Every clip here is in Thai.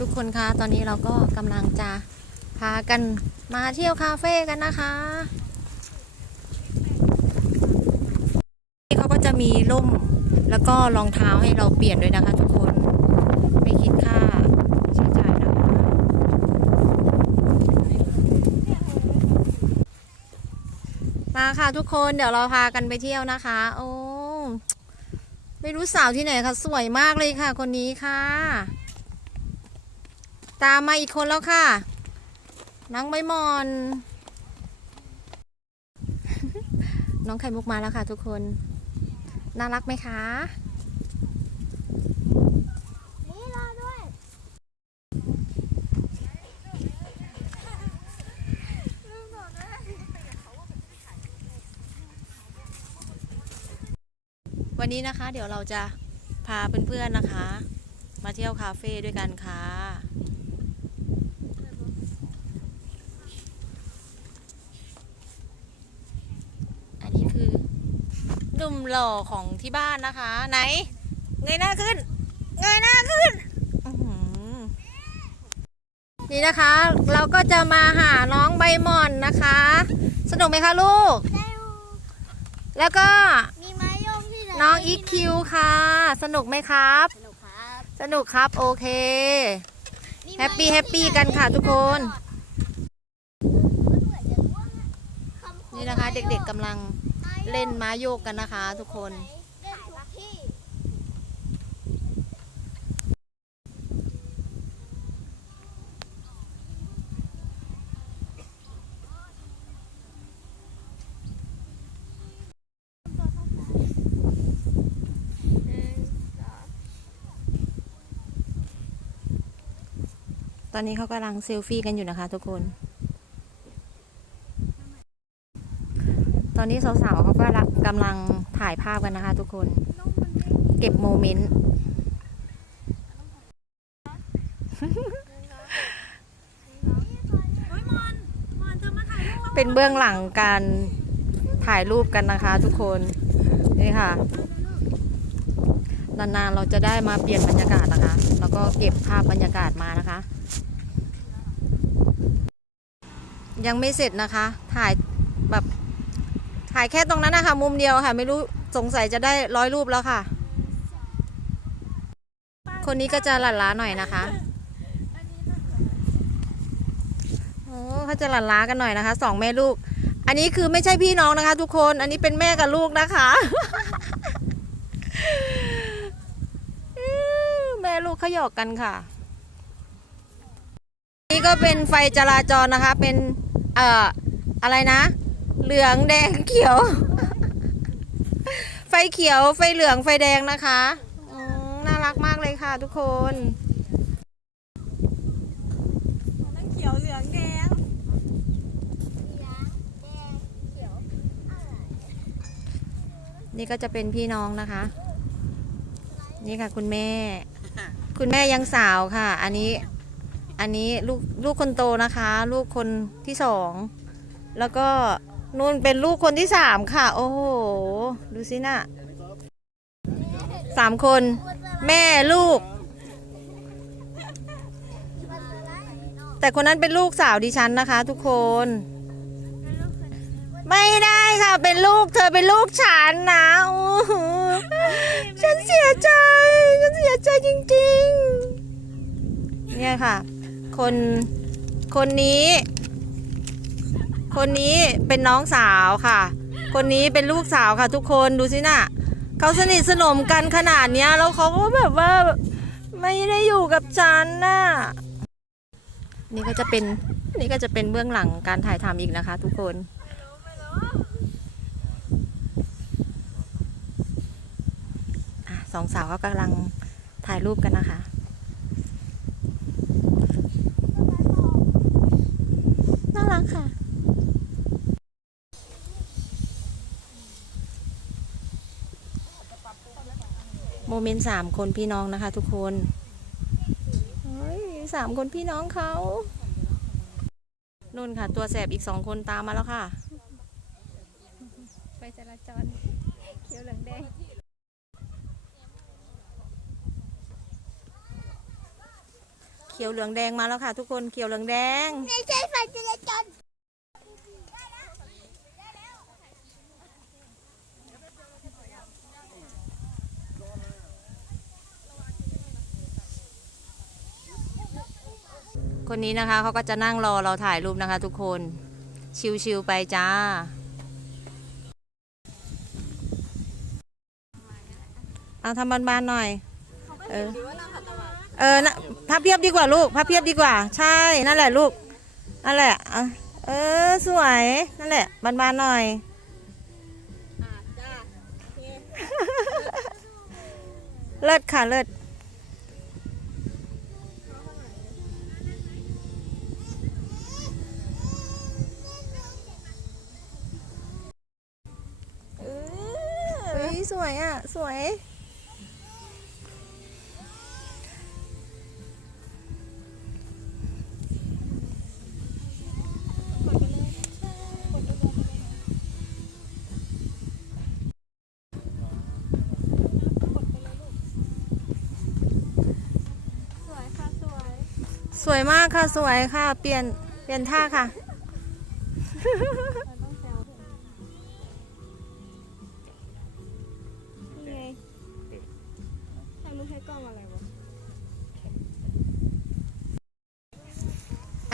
ทุกคนคะตอนนี้เราก็กำลังจะพากันมาเที่ยวคาเฟ่กันนะคะเขาก็จะมีร่มแล้วก็รองเท้าให้เราเปลี่ยนด้วยนะคะ ทุกคนไม่คิดค่าใช้จ่ายนะคะมาค่ะทุกคนเดี๋ยวเราพากันไปเที่ยวนะคะ โอ้ไม่รู้สาวที่ไหนคะสวยมากเลยค่ะ คนนี้ค่ะ ตามมาอีกคนแล้วค่ะน้องใบหมอน น้องไข่มุกมาแล้วค่ะ ทุกคน น่ารักไหมคะนี่รอด้วยวันนี้นะคะ เดี๋ยวเราจะพาเพื่อนๆนะคะ มาเที่ยวคาเฟ่ด้วยกันค่ะ อันนี้คือ หนุ่มหล่อของที่บ้านนะคะ ไหน เงยหน้าขึ้น เงยหน้าขึ้นอื้อหือนี่นะคะ เราก็จะมาหาน้องใบหม่อนนะคะ สนุกไหมคะลูกเร็วแล้วก็มีไม้โยงที่ไหนน้องอีคิวค่ะ สนุกไหมครับ สนุกครับ สนุกครับโอเคมีแฮปปี้ไม้โยงแฮปปี้ที่ไหกันค่ะทุกคนเหมือนจะร่วงอะนี่นะคะ เด็กๆกำลัง เล่นม้าโยกกันนะคะ ทุกคน ตอนนี้เขากำลังเซลฟี่กันอยู่นะคะ ทุกคน ตอนนี้สาวๆเขาก็กำลังถ่ายภาพกันนะคะ ทุกคน เก็บโมเมนต์ เป็นเบื้องหลังการถ่ายรูปกันนะคะ ทุกคน นี่ค่ะ นานๆเราจะได้มาเปลี่ยนบรรยากาศนะคะ แล้วก็เก็บภาพบรรยากาศมานะคะ ยังไม่เสร็จนะคะ ถ่ายแบบ ถ่ายแค่ตรงนั้นนะคะมุมเดียวค่ะ ไม่รู้สงสัยจะได้ร้อยรูปแล้วค่ะ คนนี้ก็จะหลั่นล้าหน่อยนะคะโอ้เขาจะหลั่นล้ากันหน่อยนะคะสองแม่ลูก อันนี้คือไม่ใช่พี่น้องนะคะ ทุกคนอันนี้เป็นแม่กับลูกนะคะแม่ลูกเขาหยอกกันค่ะ นี่ก็เป็นไฟจราจรนะคะ เป็นเอ่ออะไรนะ เหลืองแดงเขียว ไฟเขียวไฟเหลืองไฟแดงนะคะอืมน่ารักมากเลยค่ะทุกคนเขียวเหลืองแดงเหลืองแดงเขียวอะไรนี่ก็จะเป็นพี่น้องนะคะ นี่ค่ะคุณแม่ คุณแม่ยังสาวค่ะ อันนี้ อันนี้ลูกลูกคนโตนะคะ ลูกคนที่สอง แล้วก็ นู่นเป็นลูกคนที่สามค่ะ โอ้โห ดูสินะ่ะสามคน แม่ลูก แต่คนนั้นเป็นลูกสาวดิฉันนะคะ ทุกคน ไม่ได้ค่ะ เป็นลูกเธอเป็นลูกฉันนะอู้หูฉันเสียใจ ฉันเสียใจจริง ๆ เนี่ยค่ะ คนคนนี้ คนนี้เป็นน้องสาวค่ะ คนนี้เป็นลูกสาวค่ะทุกคนดูสิน่ะเขาสนิทสนมกันขนาดเนี้ยแล้วเขาก็แบบว่าไม่ได้อยู่กับฉันน่ะนี่ก็จะเป็นนี่ก็จะเป็นเบื้องหลังการถ่ายทำอีกนะคะ ทุกคนอสองสาวก็กำลังถ่ายรูปกันนะคะน่ารักค่ะ เมนต์สามคนพี่น้องนะคะ ทุกคนเฮ้ยสามคนพี่น้องเขานุ่นค่ะ ตัวแสบอีกสองคนตามมาแล้วค่ะไฟจราจรเขียวเหลืองแดงขียวเหลืองแดงมาแล้วค่ะ ทุกคนเขียวเหลืองแดง ไม่ใช่ไฟจราจร คนนี้นะคะเขาก็จะนั่งรอเราถ่ายรูปนะคะ ทุกคน ชิวๆไปจ้า เอาทำบานๆหน่อย เออ เออนะพับเพียบดีกว่าลูกพับเพียบดีกว่า ใช่ นั่นแหละลูก นั่นแหละ เอาเออสวย นั่นแหละ บานๆหน่อยเลิศค่ะเลิศ สวย สวยค่ะ สวย สวยมากค่ะ สวยค่ะ เปลี่ยน เปลี่ยนท่าค่ะ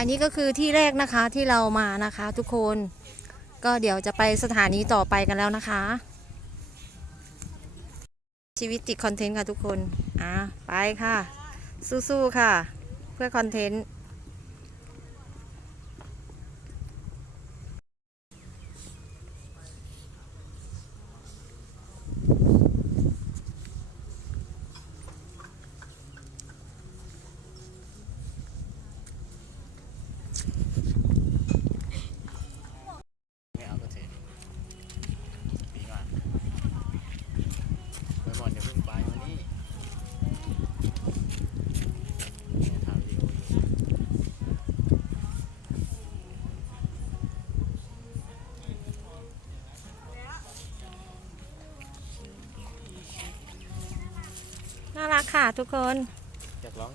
อันนี้ก็คือที่แรกนะคะที่เรามานะคะทุกคน ก็เดี๋ยวจะไปสถานีต่อไปกันแล้วนะคะ ชีวิตติดคอนเทนต์ค่ะทุกคน อะ ไปค่ะ สู้ๆค่ะ เพื่อคอนเทนต์ ไม่เอาก็เถอะปีก่อนไปหมอนเดี๋ยวเพิ่งไปวันนี้เนี่ยถ่ายวิดีโออยู่ น่ารักค่ะทุกคนอยากร้อง